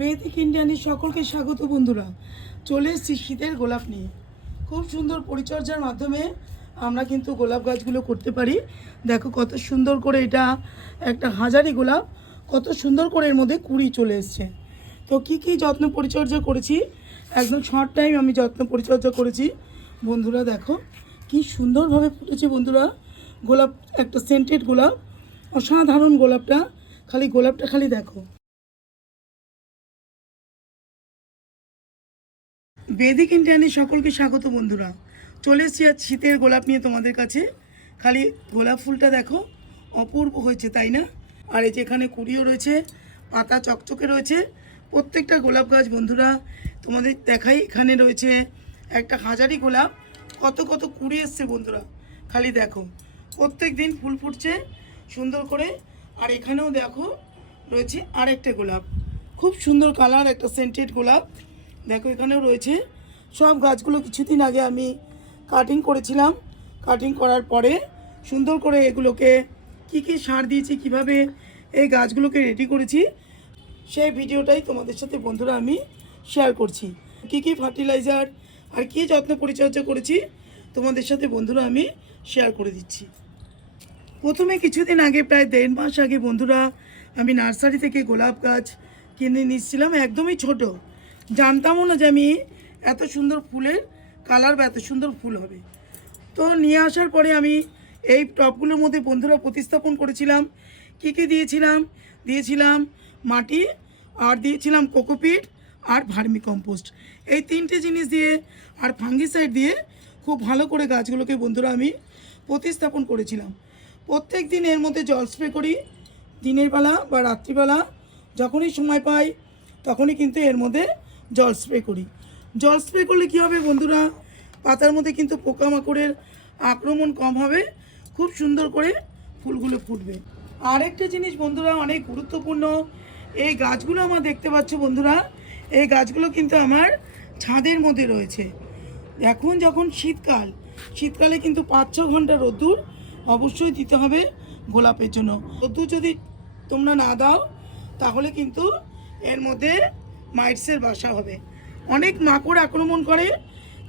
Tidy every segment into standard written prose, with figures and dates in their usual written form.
বেদিক ইন্ডিয়ানের সকলকে স্বাগত বন্ধুরা। চলে এসেছি শীতের গোলাপ নিয়ে। খুব সুন্দর পরিচর্যার মাধ্যমে আমরা কিন্তু গোলাপ গাছগুলো করতে পারি। দেখো কত সুন্দর করে, এটা একটা হাজারি গোলাপ, কত সুন্দর করে এর মধ্যে কুড়ি চলে এসছে। তো কি যত্ন পরিচর্যা করেছি, একদম শর্ট টাইম আমি যত্ন পরিচর্যা করেছি বন্ধুরা। দেখো কি সুন্দরভাবে ফুটেছে বন্ধুরা গোলাপ, একটা সেন্টেড গোলাপ, অসাধারণ গোলাপটা। গোলাপটা খালি দেখো। বেদিক ইন্ডিয়ানের সকলকে স্বাগত বন্ধুরা। চলে এসেছি আজ শীতের গোলাপ নিয়ে তোমাদের কাছে। গোলাপ ফুলটা দেখো, অপূর্ব হয়েছে তাই না? আর এই যে এখানে কুড়িও রয়েছে, পাতা চকচকে রয়েছে প্রত্যেকটা গোলাপ গাছ বন্ধুরা। তোমাদের দেখাই, এখানে রয়েছে একটা হাজারি গোলাপ, কত কত কুড়ি এসছে বন্ধুরা। দেখো প্রত্যেক দিন ফুল ফুটছে সুন্দর করে। আর এখানেও দেখো রয়েছে আরেকটা গোলাপ, খুব সুন্দর কালার, একটা সেন্টেড গোলাপ। দেখো এখানেও রয়েছে। সব গাছগুলো কিছুদিন আগে আমি কাটিং করেছিলাম। কাটিং করার পরে সুন্দর করে এগুলোকে কি সার দিয়েছি, কিভাবে এই গাছগুলোকে রেডি করেছি, সেই ভিডিওটাই তোমাদের সাথে বন্ধুরা আমি শেয়ার করছি। কি ফার্টিলাইজার আর কি যত্ন পরিচর্যা করেছি তোমাদের সাথে বন্ধুরা আমি শেয়ার করে দিচ্ছি। প্রথমে কিছুদিন আগে, প্রায় 1.5 মাস আগে বন্ধুরা, আমি নার্সারি থেকে গোলাপ গাছ কিনে নিচ্ছিলাম, একদমই ছোট। জানতামও না যে আমি এত সুন্দর ফুলের কালার বা এত সুন্দর ফুল হবে। তো নিয়ে আসার পরে আমি এই টবগুলোর মধ্যে বন্ধুরা প্রতিস্থাপন করেছিলাম। কি দিয়েছিলাম মাটি, আর দিয়েছিলাম কোকোপিট আর ভার্মি কম্পোস্ট। এই 3টে জিনিস দিয়ে আর ফাঙ্গিসাইড দিয়ে খুব ভালো করে গাছগুলোকে বন্ধুরা আমি প্রতিস্থাপন করেছিলাম। প্রত্যেক দিন এর মধ্যে জল স্প্রে করি, দিনের বেলা বা রাত্রিবেলা যখনই সময় পাই তখনই কিন্তু এর মধ্যে জল স্প্রে করি। জল স্প্রে করলে কী হবে বন্ধুরা, পাতার মধ্যে কিন্তু পোকামাকড়ের আক্রমণ কম হবে, খুব সুন্দর করে ফুলগুলো ফুটবে। আরেকটা জিনিস বন্ধুরা অনেক গুরুত্বপূর্ণ, এই গাছগুলো আমার দেখতে পাচ্ছ বন্ধুরা, এই গাছগুলো কিন্তু আমার ছাদের মধ্যে রয়েছে। এখন যখন শীতকালে কিন্তু 5-6 ঘন্টা রোদ্দুর অবশ্যই দিতে হবে গোলাপের জন্য। রোদ্দুর যদি তোমরা না দাও তাহলে কিন্তু এর মধ্যে মাইটসের বাসা হবে, অনেক মাকড় আক্রমণ করে,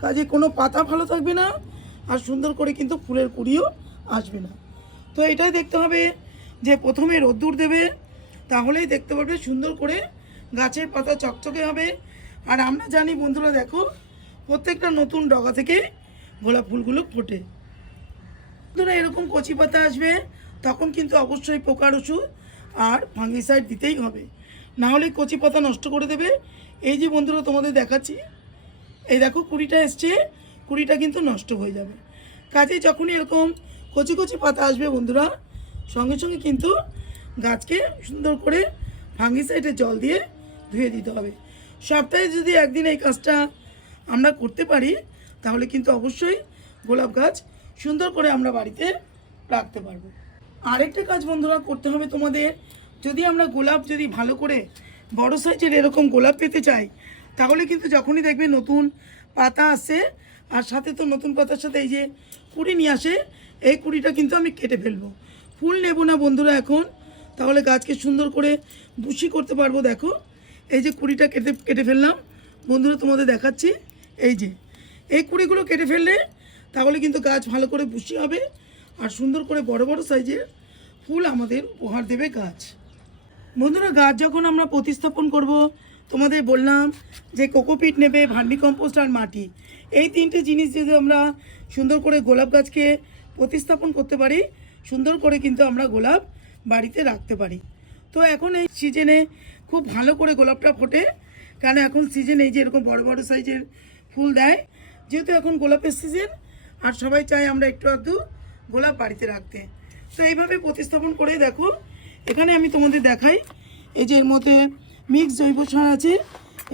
কাজে কোনো পাতা ভালো থাকবে না, আর সুন্দর করে কিন্তু ফুলের কুড়িও আসবে না। তো এটাই দেখতে হবে যে প্রথমে রোদ্দুর দেবে, তাহলেই দেখতে পাবে সুন্দর করে গাছের পাতা চকচকে হবে। আর আমরা জানি বন্ধুরা, দেখো প্রত্যেকটা নতুন ডগা থেকে গোলাপ ফুলগুলো ফোটে। বন্ধুরা এরকম কচি পাতা আসবে তখন কিন্তু অবশ্যই পোকার ওষুধ আর ফাঙ্গিসাইড দিতেই হবে, না হলে কচি পাতা নষ্ট করে দেবে। এই যে বন্ধুরা তোমাদের দেখাচ্ছি, এই দেখো কুড়িটা এসছে, কুড়িটা কিন্তু নষ্ট হয়ে যাবে। কাজে যখনই এরকম কচি পাতা আসবে বন্ধুরা, সঙ্গে সঙ্গে কিন্তু গাছকে সুন্দর করে ফাঙ্গিসাইডের জল দিয়ে ধুয়ে দিতে হবে। সপ্তাহে যদি একদিন এই কাজটা আমরা করতে পারি তাহলে কিন্তু অবশ্যই গোলাপ গাছ সুন্দর করে আমরা বাড়িতে রাখতে পারবো। আরেকটা কাজ বন্ধুরা করতে হবে তোমাদের, যদি আমরা গোলাপ যদি ভালো করে বড় সাইজের এরকম গোলাপ পেতে চাই, তাহলে কিন্তু যখনই দেখবে নতুন পাতা আসে, আর সাথে তো নতুন পাতার সাথে এই যে কুড়ি নিয়ে আসে, এই কুড়িটা কিন্তু আমি কেটে ফেলবো। ফুল নেব না বন্ধুরা এখন, তাহলে গাছকে সুন্দর করে বুশি করতে পারবো। দেখো এই যে কুড়িটা কেটে ফেললাম বন্ধুরা, তোমাদের দেখাচ্ছি। এই যে এই কুড়িগুলো কেটে ফেললে তাহলে কিন্তু গাছ ভালো করে বুশি হবে, আর সুন্দর করে বড় সাইজের ফুল আমাদের উপহার দেবে গাছ। বন্ধুরা গাছ যখন আমরা প্রতিস্থাপন করব, তোমাদের বললাম যে কোকোপিট নেবে, ভার্মি কম্পোস্ট আর মাটি, এই 3টে জিনিস যদি আমরা সুন্দর করে গোলাপ গাছকে প্রতিস্থাপন করতে পারি, সুন্দর করে কিন্তু আমরা গোলাপ বাড়িতে রাখতে পারি। তো এখন এই সিজনে খুব ভালো করে গোলাপটা ফোটে, কারণ এখন সিজন এই যে এরকম বড় সাইজের ফুল দেয়, যেহেতু এখন গোলাপের সিজন, আর সবাই চায় আমরা একটু আধটু গোলাপ বাড়িতে রাখতে। তো এইভাবে প্রতিস্থাপন করে দেখো, এখানে আমি তোমাদের দেখাই, এই যে এর মধ্যে মিক্স জৈব সার আছে,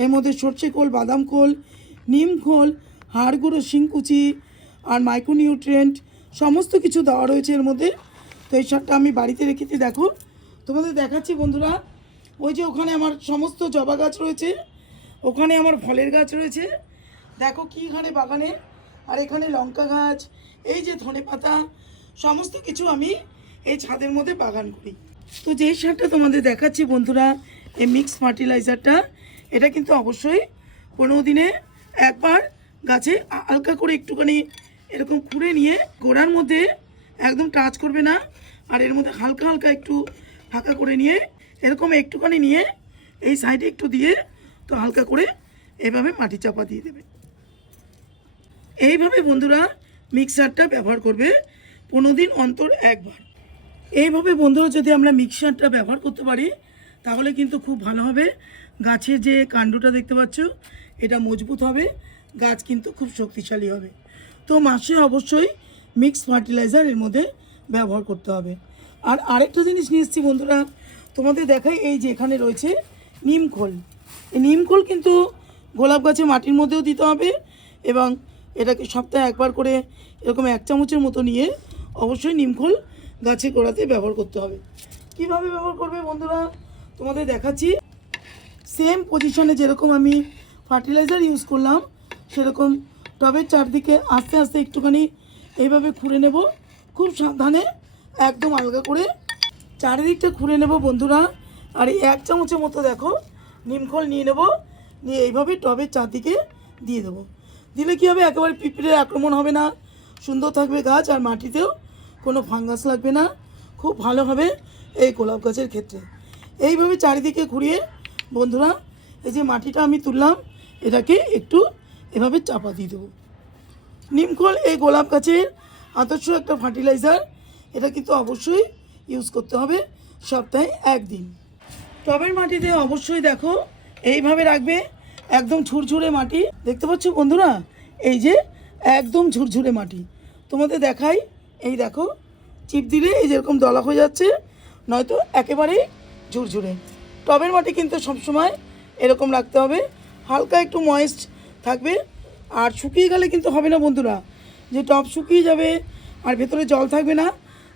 এর মধ্যে সর্ষে খোল, বাদাম খোল, নিম খোল, হাড় গুঁড়ো, শিংকুচি আর মাইক্রোনিউট্রিয়েন্ট সমস্ত কিছু দেওয়া রয়েছে এর মধ্যে। তো এই সারটা আমি বাড়িতে রেখেছি। দেখো তোমাদের দেখাচ্ছি বন্ধুরা, ওই যে ওখানে আমার সমস্ত জবা গাছ রয়েছে, ওখানে আমার ফলের গাছ রয়েছে, দেখো কি এখানে বাগানে, আর এখানে লঙ্কা গাছ, এই যে ধনে পাতা, সমস্ত কিছু আমি এই ছাদের মধ্যে বাগান করি। তো যেই সারটা তোমাদের দেখাচ্ছি বন্ধুরা, এই মিক্স ফার্টিলাইজারটা, এটা কিন্তু অবশ্যই 15 দিনে একবার গাছে হালকা করে একটুখানি এরকম খুঁড়ে নিয়ে গোড়ার মধ্যে একদম টাচ করবে না, আর এর মধ্যে হালকা হালকা একটু ফাঁকা করে নিয়ে এরকম একটুখানি নিয়ে এই সাইডে একটু দিয়ে তো হালকা করে এভাবে মাটি চাপা দিয়ে দেবে। এইভাবে বন্ধুরা মিক্সারটা ব্যবহার করবে 15 দিন অন্তর একবার। এইভাবে বন্ধুরা যদি আমরা মিক্সারটা ব্যবহার করতে পারি তাহলে কিন্তু খুব ভালো হবে। গাছের যে কাণ্ডটা দেখতে পাচ্ছ এটা মজবুত হবে, গাছ কিন্তু খুব শক্তিশালী হবে। তো মাসে অবশ্যই মিক্স ফার্টিলাইজার এর মধ্যে ব্যবহার করতে হবে। আর আরেকটা জিনিস নিয়ে এসেছি বন্ধুরা, তোমাদের দেখাই, এই যে এখানে রয়েছে নিমখোল। এই নিমখোল কিন্তু গোলাপ গাছে মাটির মধ্যেও দিতে হবে এবং এটাকে সপ্তাহে একবার করে এরকম 1 চামচের মতো নিয়ে অবশ্যই নিমখোল গাছের গোড়াতে ব্যবহার করতে হবে। কিভাবে ব্যবহার করবে বন্ধুরা তোমাদের দেখাচ্ছি। সেম পজিশনে যেরকম আমি ফার্টিলাইজার ইউজ করলাম সেরকম টবের চারদিকে আস্তে আস্তে একটুখানি এইভাবে খুঁড়ে নেব, খুব সাবধানে একদম আলগা করে চারিদিকটা খুঁড়ে নেব বন্ধুরা। আর এই 1 চামচের মতো দেখো নিমখোল নিয়ে নেব, নিয়ে এইভাবে টবের চারদিকে দিয়ে দেবো। দিলে কী হবে, একেবারে পিঁপড়ের আক্রমণ হবে না, সুন্দর থাকবে গাছ, আর মাটিতেও কোনো ফাঙ্গাস লাগবে না, খুব ভালো হবে এই গোলাপ গাছের ক্ষেত্রে। এইভাবে চারিদিকে ঘুরিয়ে বন্ধুরা এই যে মাটিটা আমি তুললাম এটাকে একটু এভাবে চাপা দিয়ে দেবো। নিমখোল এই গোলাপ গাছের আদর্শ একটা ফার্টিলাইজার, এটা কিন্তু অবশ্যই ইউজ করতে হবে সপ্তাহে 1 দিন। টবের মাটিতে অবশ্যই দেখো এইভাবে রাখবে, একদম ঝুরঝুরে মাটি দেখতে পাচ্ছ বন্ধুরা, এই যে একদম ঝুরঝুরে মাটি। তোমাদের দেখাই, এই দেখো চিপ দিলে এই যেরকম দলা হয়ে যাচ্ছে, নয়তো একেবারেই ঝুরঝুরে। টবের মাটি কিন্তু সবসময় এরকম রাখতে হবে, হালকা একটু ময়েস্ট থাকবে। আর শুকিয়ে গেলে কিন্তু হবে না বন্ধুরা, যে টব শুকিয়ে যাবে আর ভেতরে জল থাকবে না,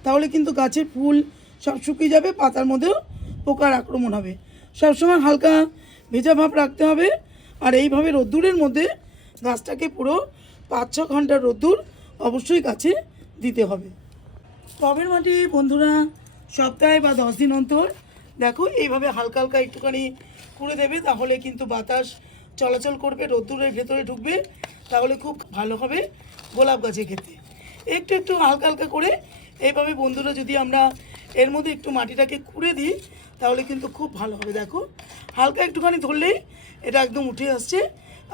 তাহলে কিন্তু গাছের ফুল সব শুকিয়ে যাবে, পাতার মধ্যেও পোকার আক্রমণ হবে। সবসময় হালকা ভেজা ভাব রাখতে হবে। আর এইভাবে রোদ্দুরের মধ্যে গাছটাকে পুরো 5-6 ঘন্টার রোদ্দুর অবশ্যই গাছে দিতে হবে। টবের মাটি বন্ধুরা সপ্তাহে বা 10 দিন অন্তর দেখো এইভাবে হালকা হালকা একটুখানি খুঁড়ে দেবে, তাহলে কিন্তু বাতাস চলাচল করবে, রোদ্দুরের ভেতরে ঢুকবে, তাহলে খুব ভালো হবে গোলাপ গাছের ক্ষেত্রে। একটু একটু হালকা হালকা করে এইভাবে বন্ধুরা যদি আমরা এর মধ্যে একটু মাটিটাকে খুঁড়ে দিই তাহলে কিন্তু খুব ভালো হবে। দেখো হালকা একটুখানি ধরলেই এটা একদম উঠে আসছে,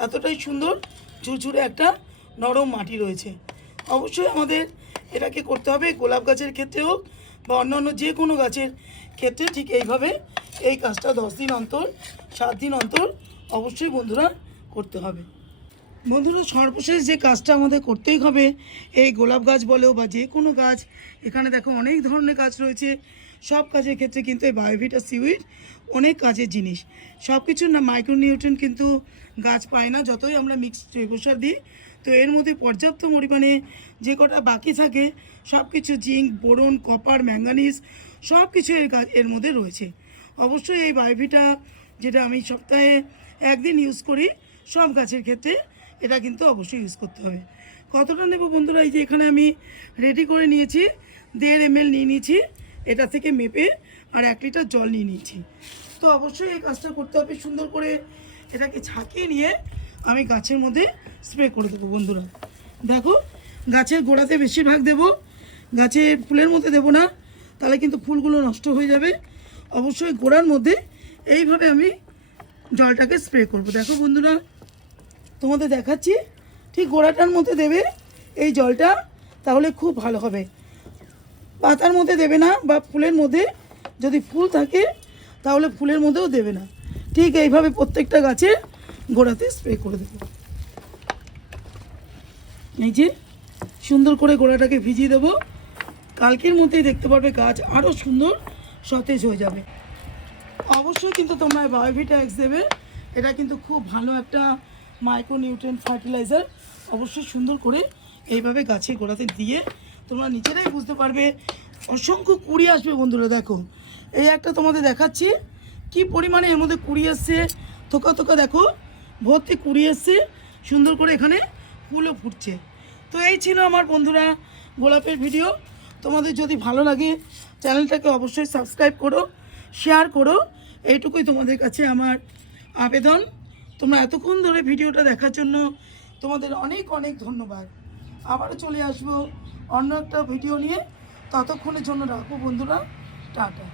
এতটাই সুন্দর ঝুরঝুরে একটা নরম মাটি রয়েছে। অবশ্যই আমাদের এটাকে করতে হবে গোলাপ গাছের ক্ষেত্রে হোক বা অন্যান্য যে কোনো গাছের ক্ষেত্রে ঠিক এইভাবে এই কাজটা 10 দিন অন্তর 7 দিন অন্তর অবশ্যই বন্ধুরা করতে হবে। বন্ধুরা সর্বশেষ যে কাজটা আমাদের করতেই হবে, এই গোলাপ গাছ বলেও বা যে কোনো গাছ, এখানে দেখো অনেক ধরনের গাছ রয়েছে, সব কাজের ক্ষেত্রে কিন্তু এই বায়োভিটা সিউইড অনেক কাজের জিনিস। সব কিছুর না মাইক্রোনিউট্রিয়েন্ট কিন্তু গাছ পায় না, যতই আমরা মিক্সড জৈব সার দিই। তো এর মধ্যে পর্যাপ্ত পরিমাণে যে কটা বাকি থাকে সব কিছু জিঙ্ক, বোরন, কপার, ম্যাঙ্গানিজ সব কিছু এর মধ্যে রয়েছে। অবশ্যই এই বায়োভিটা যেটা আমি সপ্তাহে 1 দিন ইউজ করি সব গাছের ক্ষেত্রে, এটা কিন্তু অবশ্যই ইউজ করতে হবে। কতটা নেব বন্ধুরা, এই যে এখানে আমি রেডি করে নিয়েছি, 1.5 ml নিয়ে নিয়েছি, এটা থেকে মেপে আর 1 লিটার জল নিয়ে নিয়েছি। তো অবশ্যই এই কাজটা করতে হবে, সুন্দর করে এটাকে ছাকিয়ে নিয়ে আমি গাছের মধ্যে স্প্রে করে দেবো বন্ধুরা। দেখো গাছের গোড়াতে বেশিরভাগ দেবো, গাছের ফুলের মধ্যে দেবো না, তাহলে কিন্তু ফুলগুলো নষ্ট হয়ে যাবে। অবশ্যই গোড়ার মধ্যে এইভাবে আমি জলটাকে স্প্রে করব। দেখো বন্ধুরা তোমাদের দেখাচ্ছি, ঠিক গোড়াটার মধ্যে দেবে এই জলটা, তাহলে খুব ভালো হবে। পাতার মধ্যে দেবে না, বা ফুলের মধ্যে যদি ফুল থাকে তাহলে ফুলের মধ্যেও দেবে না। ঠিক এইভাবে প্রত্যেকটা গাছে গোড়াতে স্প্রে করে দেবো। এই যে সুন্দর করে গোড়াটাকে ভিজিয়ে দেবো, কালকের মধ্যেই দেখতে পারবে গাছ আরও সুন্দর সতেজ হয়ে যাবে। অবশ্যই কিন্তু তোমরা বায়োভিটা এক্স দেবে, এটা কিন্তু খুব ভালো একটা মাইক্রোনিউট্রিয়েন্ট ফার্টিলাইজার। অবশ্যই সুন্দর করে এইভাবে গাছের গোড়াতে দিয়ে তোমরা নিজেরাই বুঝতে পারবে অসংখ্য কুড়ি আসবে বন্ধুরা। দেখো এই একটা তোমাদের দেখাচ্ছি কি পরিমাণে এর মধ্যে কুড়ি আসছে, থোকা থোকা দেখো ভর্তি কুড়ি আসছে, সুন্দর করে এখানে ফুলও ফুটছে। তো এই ছিল আমার বন্ধুরা গোলাপের ভিডিও। তোমাদের যদি ভালো লাগে চ্যানেলটাকে অবশ্যই সাবস্ক্রাইব করো, শেয়ার করো, এইটুকুই তোমাদের কাছে আমার আবেদন। তোমরা এতক্ষণ ধরে ভিডিওটা দেখার জন্য তোমাদের অনেক অনেক ধন্যবাদ। আবারও চলে আসবো অন্য একটা ভিডিও নিয়ে। ততক্ষণের জন্য রাখো বন্ধুরা, টাটা।